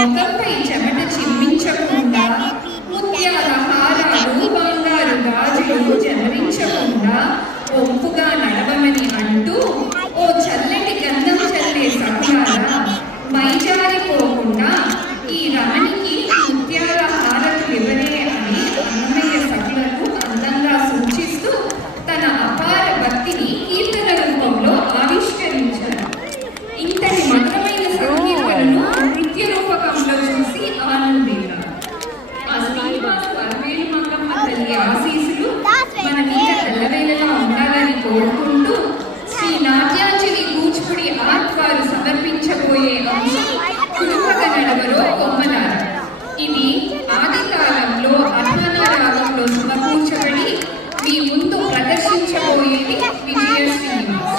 ముఖంపై చెమట చిమ్మించకుండా, ముత్యాల హారాలు బంగారు గాజులు జనరించకుండా ఒప్పుగా నడవమని అంటూ, ఓ చల్లటి గంధం చల్లే సఖులారా, మైజారిపోకుండా ఈ రమణికి ముత్యాల హారతులు ఇవ్వరే అని అన్నమయ్య సఖులకు అందంగా సూచిస్తూ తన అపార భక్తిని కీర్తన రూపంలో ఆవిష్కరించారు. ఇంతటి మధురమైన సంగీతాలను నృత్య రూపకంలో చూసి ఆనందించారు. ఆ శ్రీనివాసు అరవేలు మంగమ్మ తల్లి ఆశీస్సులు మన మీద తెల్లవేళలా ఉండాలని కోరుకుంటూ, శ్రీ నాట్యాంజలి కూచిపూడి ఆర్ట్ వారు సమర్పించబోయే అంశం కుడుపక నడవరో కొమ్మలార. ఇది ఆది కాలంలో అర్హనా రాగంలో సమకూర్చబడి మీ ముందు ప్రదర్శించబోయేది విజయ శ్రీనివాస్.